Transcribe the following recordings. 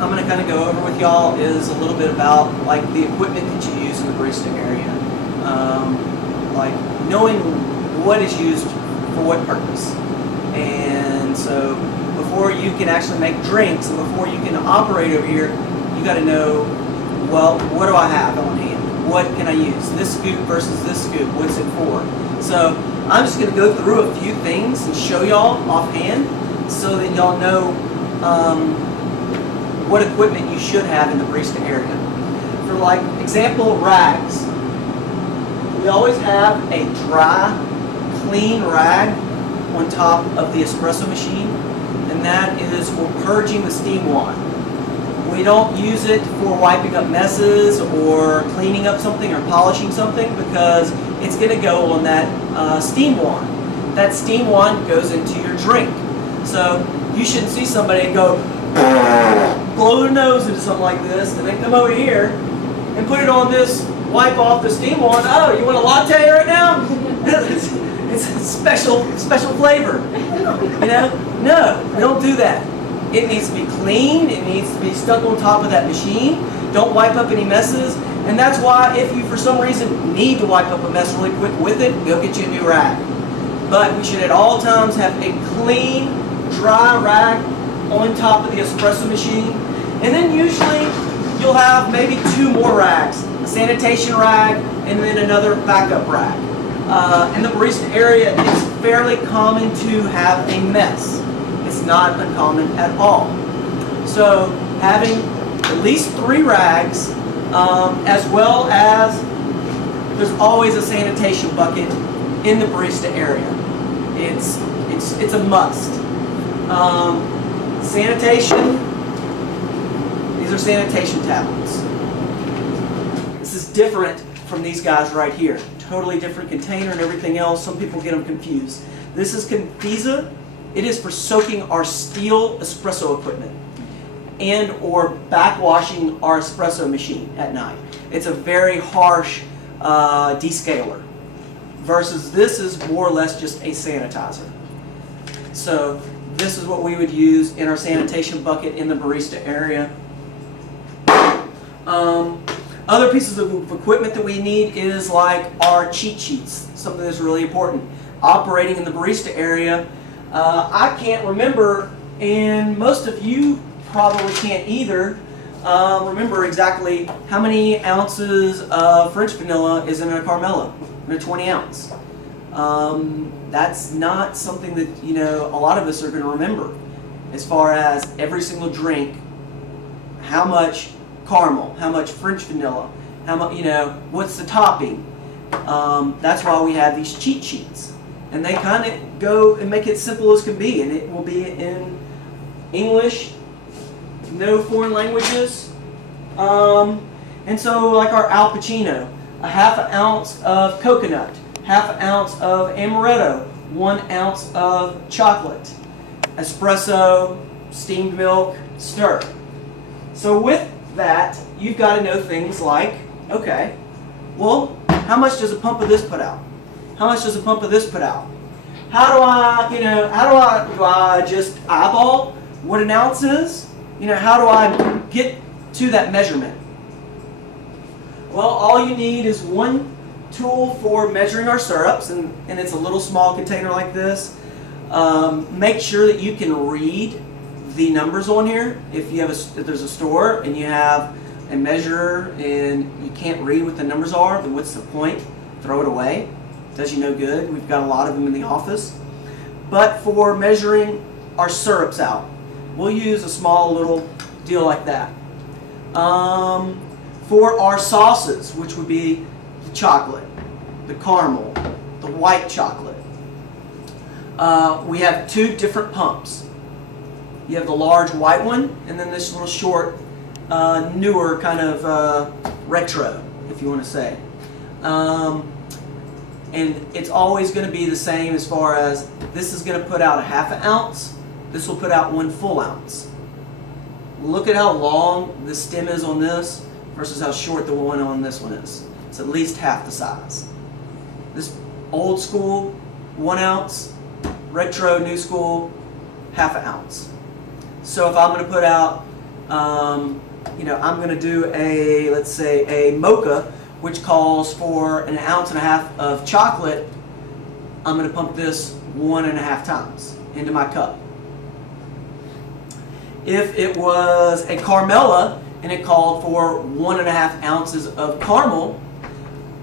I'm going to kind of go over with y'all is a little bit about like the equipment that you use in the barista area. Like knowing what is used for what purpose. And so before you can actually make drinks and before you can operate over here, you got to know, well, what do I have on hand? What can I use? This scoop versus this scoop, what's it for? So I'm just going to go through a few things and show y'all offhand so that y'all know what equipment you should have in the barista area. For like example, rags. We always have a dry, clean rag on top of the espresso machine, and that is for purging the steam wand. We don't use it for wiping up messes or cleaning up something or polishing something because it's going to go on that steam wand. That steam wand goes into your drink. So you shouldn't see somebody go blow their nose into something like this and then come over here and put it on this, wipe off the steam wand. Oh, you want a latte right now? It's a special flavor. You know? No, we don't do that. It needs to be clean. It needs to be stuck on top of that machine. Don't wipe up any messes. And that's why if you for some reason need to wipe up a mess really quick with it, go get you a new rag. But we should at all times have a clean, dry rag on top of the espresso machine. And then usually you'll have maybe 2 more rags. A sanitation rag and then another backup rag. In the barista area, it's fairly common to have a mess. It's not uncommon at all. So having at least 3 rags, as well as there's always a sanitation bucket in the barista area. It's a must. Sanitation. These are sanitation tablets. This is different from these guys right here. Totally different container and everything else. Some people get them confused. This is Confiza. It is for soaking our steel espresso equipment and or backwashing our espresso machine at night. It's a very harsh descaler versus this is more or less just a sanitizer. So this is what we would use in our sanitation bucket in the barista area. Other pieces of equipment that we need is like our cheat sheets, something that's really important. Operating in the barista area, I can't remember, and most of you probably can't either, remember exactly how many ounces of French vanilla is in a Carmela, in a 20 ounce. That's not something that, you know, a lot of us are going to remember as far as every single drink, how much caramel, how much French vanilla, how much, you know, what's the topping. That's why we have these cheat sheets. And they kind of go and make it simple as can be. And it will be in English, no foreign languages. And so like our Al Pacino, a ½ ounce of coconut, ½ ounce of amaretto, 1 ounce of chocolate, espresso, steamed milk, stir. So with that, you've got to know things like, okay, well, how much does a pump of this put out? How much does a pump of this put out? How do I just eyeball what an ounce is? You know, how do I get to that measurement? Well, all you need is one tool for measuring our syrups, and it's a little small container like this. Make sure that you can read the numbers on here. If there's a store and you have a measure and you can't read what the numbers are, then what's the point? Throw it away. Does you no good. We've got a lot of them in the office. But for measuring our syrups out, we'll use a small little deal like that. For our sauces, which would be the chocolate, the caramel, the white chocolate, we have 2 different pumps. You have the large white one, and then this little short, newer kind of retro, if you want to say. And it's always going to be the same as far as this is going to put out a ½ ounce, this will put out 1 full ounce. Look at how long the stem is on this versus how short the one on this one is. It's at least half the size. This old school, 1 ounce, retro, new school, ½ ounce. So if I'm going to put out I'm going to do let's say a mocha, which calls for 1.5 ounces of chocolate. I'm going to pump this 1.5 times into my cup. If it was a Carmela and it called for 1.5 ounces of caramel,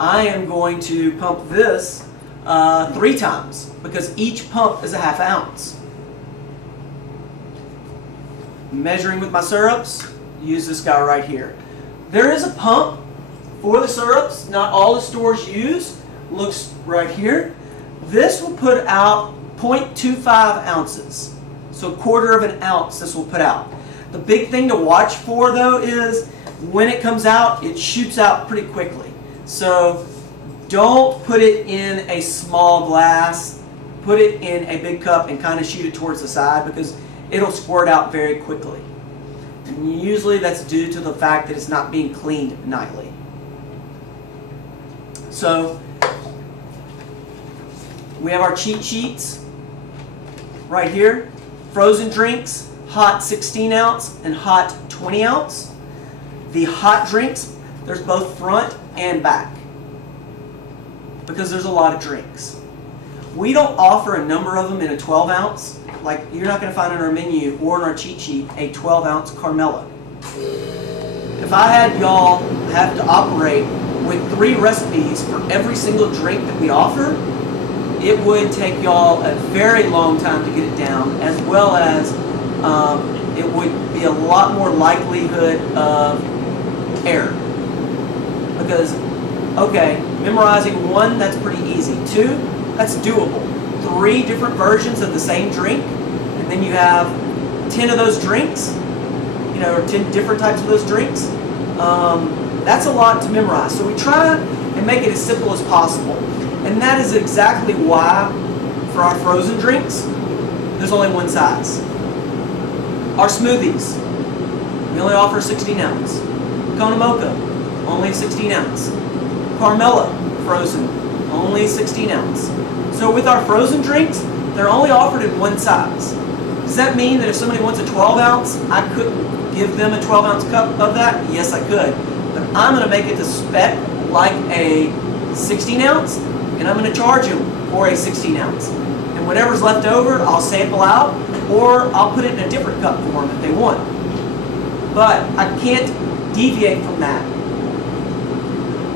I am going to pump this 3 times, because each pump is 1/2 ounce. Measuring with my syrups, use this guy right here. There is a pump for the syrups, not all the stores use. Looks right here. This will put out 0.25 ounces. So 1/4 of an ounce this will put out. The big thing to watch for though is when it comes out, it shoots out pretty quickly. So don't put it in a small glass. Put it in a big cup and kind of shoot it towards the side, because it'll squirt out very quickly. And usually that's due to the fact that it's not being cleaned nightly. So we have our cheat sheets right here. Frozen drinks, hot 16 ounce and hot 20 ounce. The hot drinks, there's both front and back, because there's a lot of drinks. We don't offer a number of them in a 12 ounce. Like, you're not going to find on our menu or in our cheat sheet a 12 ounce Carmela. If I had y'all have to operate with 3 recipes for every single drink that we offer, it would take y'all a very long time to get it down, as well as it would be a lot more likelihood of error. Because, okay, memorizing 1, that's pretty easy. 2, that's doable. 3 different versions of the same drink, and then you have 10 of those drinks, or 10 different types of those drinks. That's a lot to memorize. So we try and make it as simple as possible. And that is exactly why, for our frozen drinks, there's only one size. Our smoothies, we only offer 16 ounce. Kona Mocha, only 16 ounce. Carmela, frozen, only 16 ounce. So with our frozen drinks, they're only offered in one size. Does that mean that if somebody wants a 12 ounce, I couldn't give them a 12 ounce cup of that? Yes, I could. But I'm going to make it to spec like a 16 ounce, and I'm going to charge them for a 16 ounce. And whatever's left over, I'll sample out, or I'll put it in a different cup for them if they want. But I can't deviate from that.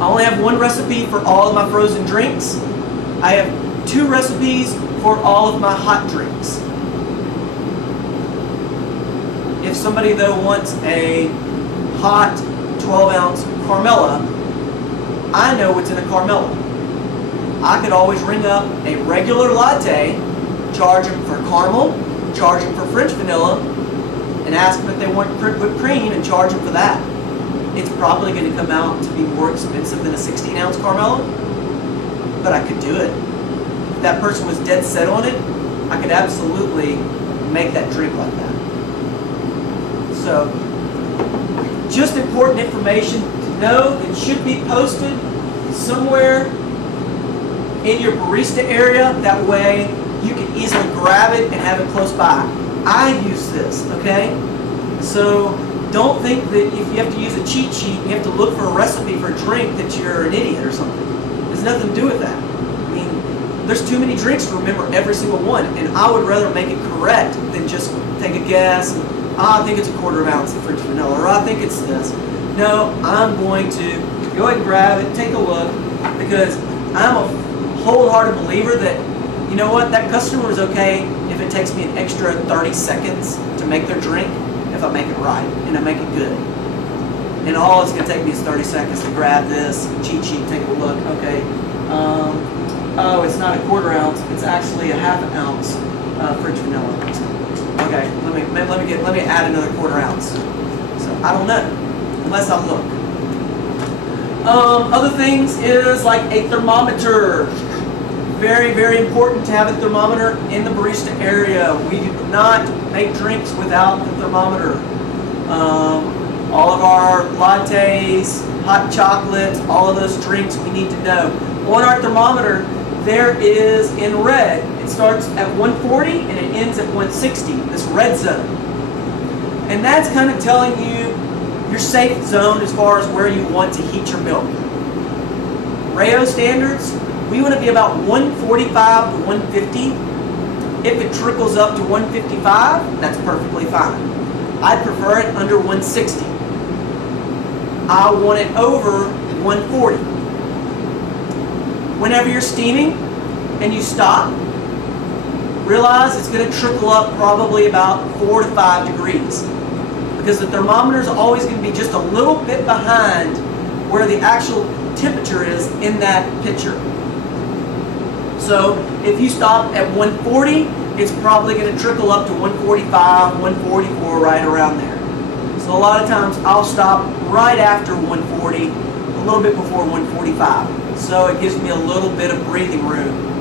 I only have 1 recipe for all of my frozen drinks. I have 2 recipes for all of my hot drinks. If somebody though wants a hot 12 ounce Carmela, I know what's in a Carmela. I could always ring up a regular latte, charge them for caramel, charge them for French vanilla, and ask them if they want whipped cream and charge them for that. It's probably going to come out to be more expensive than a 16 ounce Carmela, but I could do it. If that person was dead set on it, I could absolutely make that drink like that. So, just important information to know that should be posted somewhere in your barista area. That way you can easily grab it and have it close by. I use this, okay? So don't think that if you have to use a cheat sheet, you have to look for a recipe for a drink, that you're an idiot or something. There's nothing to do with that. I mean, there's too many drinks to remember every single one, and I would rather make it correct than just take a guess and, I think it's a 1/4 ounce of French vanilla, or I think it's this. No, I'm going to go ahead and grab it, take a look, because I'm a wholehearted believer that, you know what, that customer is okay if it takes me an extra 30 seconds to make their drink, if I make it right and I make it good. And all it's going to take me is 30 seconds to grab this cheat sheet, take a look. Okay, oh, it's not a 1/4 ounce, it's actually a 1/2 ounce French vanilla. Okay, let me add another 1/4 ounce. So I don't know, unless I look. Other things is like a thermometer. Very, very important to have a thermometer in the barista area. We do not make drinks without the thermometer. All of our lattes, hot chocolates, all of those drinks we need to know. On our thermometer, there is in red, it starts at 140 and it ends at 160, this red zone. And that's kind of telling you your safe zone as far as where you want to heat your milk. Rayo standards, we want to be about 145 to 150. If it trickles up to 155, that's perfectly fine. I'd prefer it under 160. I want it over 140. Whenever you're steaming and you stop, realize it's going to trickle up probably about 4 to 5 degrees, because the thermometer is always going to be just a little bit behind where the actual temperature is in that pitcher. So if you stop at 140, it's probably going to trickle up to 145, 144, right around there. So a lot of times I'll stop right after 140, a little bit before 145. So it gives me a little bit of breathing room.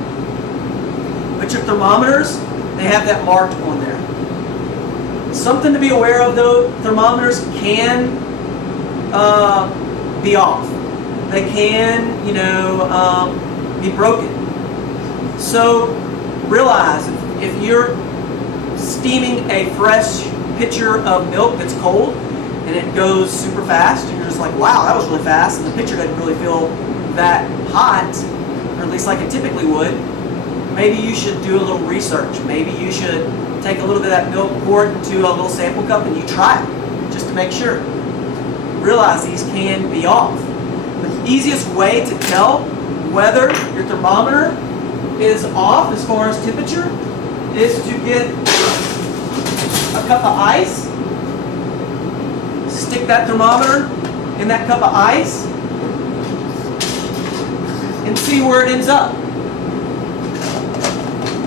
But your thermometers, they have that marked on there. Something to be aware of though, thermometers can be off. They can, be broken. So realize if you're steaming a fresh pitcher of milk that's cold and it goes super fast and you're just like, wow, that was really fast, and the pitcher doesn't really feel that hot, or at least like it typically would, maybe you should do a little research. Maybe you should take a little bit of that milk, pour it into a little sample cup, and you try it just to make sure. Realize these can be off. The easiest way to tell whether your thermometer is off as far as temperature is to get a cup of ice, stick that thermometer in that cup of ice, and see where it ends up.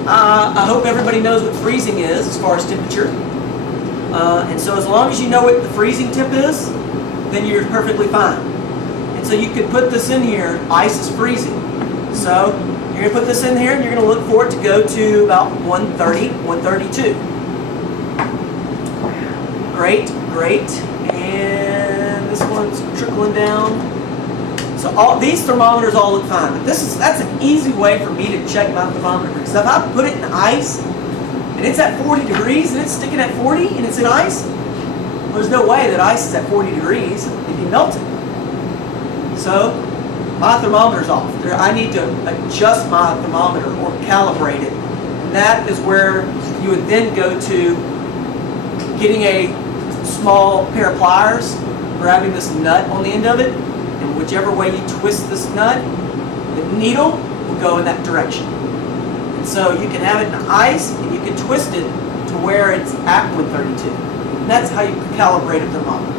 I hope everybody knows what freezing is as far as temperature. And so as long as you know what the freezing tip is, then you're perfectly fine. And so you could put this in here, ice is freezing. So you're going to put this in here and you're going to look for it to go to about 130, 132. Great, great. And this one's trickling down. So all these thermometers all look fine, but that's an easy way for me to check my thermometer. Because if I put it in ice and it's at 40 degrees and it's sticking at 40 and it's in ice, there's no way that ice is at 40 degrees. It'd be melted. So my thermometer's off. I need to adjust my thermometer or calibrate it. And that is where you would then go to getting a small pair of pliers, grabbing this nut on the end of it, and whichever way you twist this nut, the needle will go in that direction. And so you can have it in ice and you can twist it to where it's at 132. And that's how you calibrate a thermometer.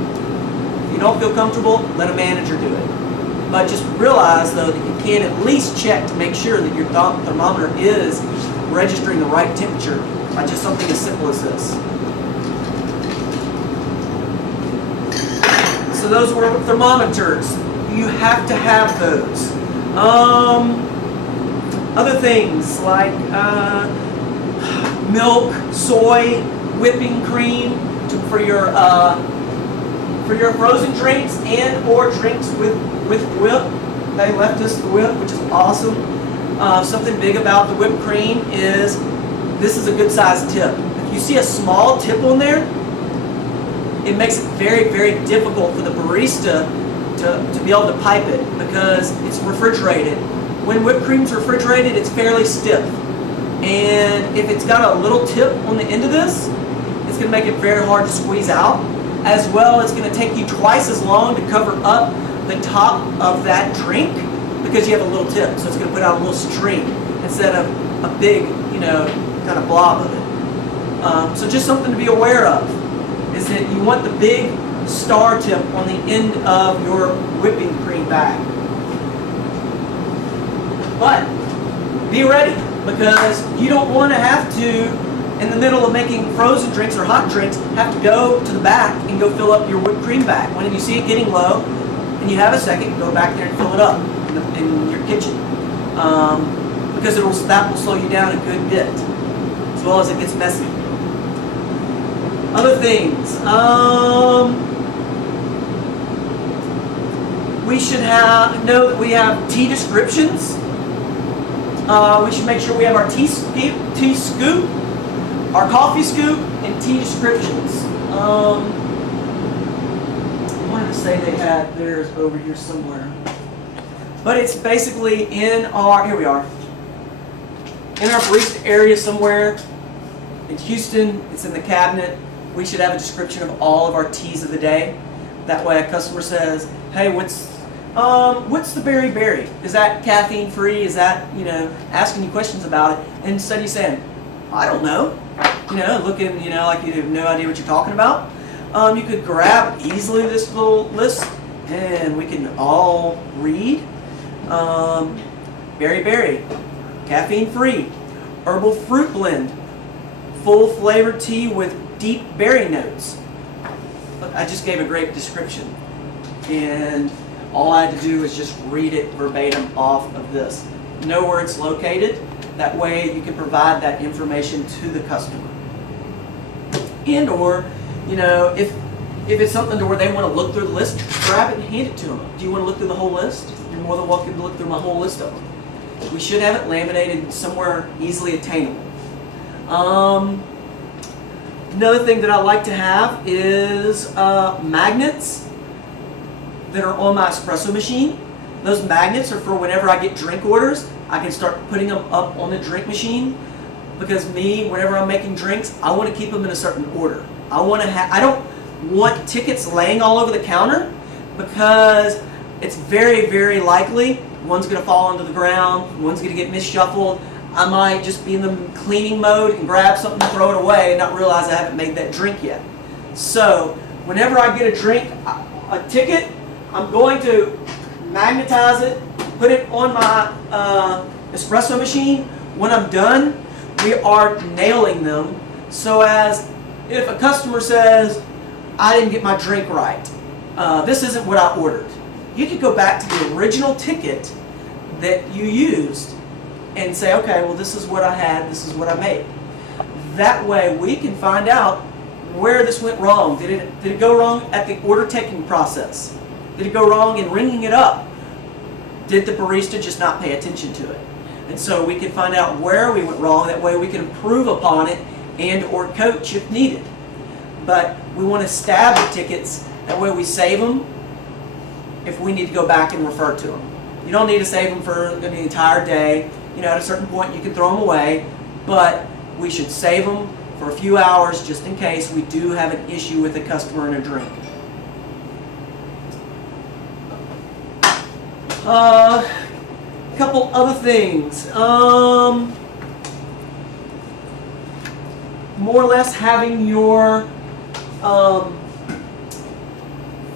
If you don't feel comfortable, let a manager do it. But just realize though that you can at least check to make sure that your thermometer is registering the right temperature by just something as simple as this. So those were thermometers. You have to have those. Other things like milk, soy, whipping cream for your frozen drinks and or drinks with whip. They left us the whip, which is awesome. Something big about the whipped cream is this is a good sized tip. If you see a small tip on there, it makes it very, very difficult for the barista to be able to pipe it because it's refrigerated. When whipped cream's refrigerated, it's fairly stiff. And if it's got a little tip on the end of this, it's going to make it very hard to squeeze out. As well, it's going to take you twice as long to cover up the top of that drink because you have a little tip. So it's going to put out a little stream instead of a big, kind of blob of it. So just something to be aware of is that you want the big star tip on the end of your whipping cream bag. But be ready because you don't want to have to, in the middle of making frozen drinks or hot drinks, have to go to the back and go fill up your whipped cream bag. When you see it getting low and you have a second, go back there and fill it up in your kitchen. Because that will slow you down a good bit, as well as it gets messy. Other things. We should know that we have tea descriptions. We should make sure we have our tea scoop, our coffee scoop, and tea descriptions. I wanted to say they had theirs over here somewhere. But it's basically in our, here we are, in our barista area somewhere. In Houston, it's in the cabinet. We should have a description of all of our teas of the day. That way a customer says, hey, what's the berry berry? Is that caffeine free? Is that, asking you questions about it? And instead of you saying, I don't know, looking, like you have no idea what you're talking about. You could grab easily this little list and we can all read. Berry berry, caffeine free, herbal fruit blend, full flavored tea with deep berry notes. Look, I just gave a great description, and all I had to do was just read it verbatim off of this. Know where it's located. That way you can provide that information to the customer. And or, if it's something to where they want to look through the list, grab it and hand it to them. Do you want to look through the whole list? You're more than welcome to look through my whole list of them. We should have it laminated somewhere easily attainable. Another thing that I like to have is magnets that are on my espresso machine. Those magnets are for whenever I get drink orders, I can start putting them up on the drink machine. Because whenever I'm making drinks, I want to keep them in a certain order. I don't want tickets laying all over the counter, because it's very, very likely one's going to fall onto the ground, one's going to get misshuffled. I might just be in the cleaning mode and grab something and throw it away and not realize I haven't made that drink yet. So whenever I get a drink, a ticket, I'm going to magnetize it, put it on my espresso machine. When I'm done, we are nailing them so as if a customer says, I didn't get my drink right, this isn't what I ordered, you could go back to the original ticket that you used and say, okay, well, this is what I had, this is what I made. That way we can find out where this went wrong. Did it go wrong at the order taking process? Did it go wrong in ringing it up? Did the barista just not pay attention to it? And so we can find out where we went wrong. That way we can improve upon it and or coach if needed. But we want to stab the tickets. That way we save them if we need to go back and refer to them. You don't need to save them for the entire day. At a certain point you can throw them away, but we should save them for a few hours just in case we do have an issue with a customer and a drink. A couple other things. More or less having your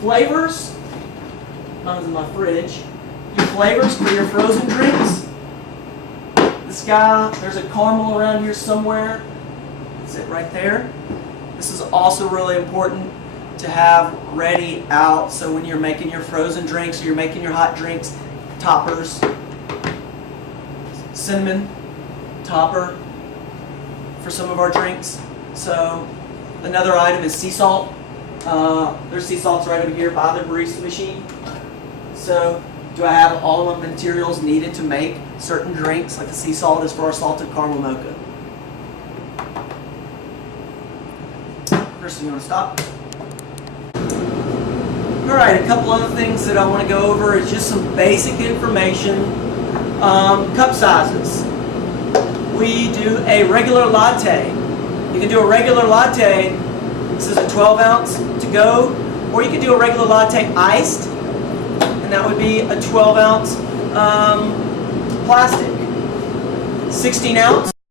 flavors. Mine's in my fridge. Your flavors for your frozen drinks. This guy, there's a caramel around here somewhere. That's it right there. This is also really important to have ready out, so when you're making your frozen drinks or you're making your hot drinks, toppers, cinnamon topper for some of our drinks. So another item is sea salt. There's sea salts right over here by the barista machine. So do I have all of the materials needed to make certain drinks? Like the sea salt is for our salted caramel mocha. Kristen, you want to stop? Alright, a couple other things that I want to go over is just some basic information. Cup sizes. We do a regular latte. You can do a regular latte, this is a 12 ounce to go, or you can do a regular latte iced, and that would be a 12 ounce plastic. 16 ounce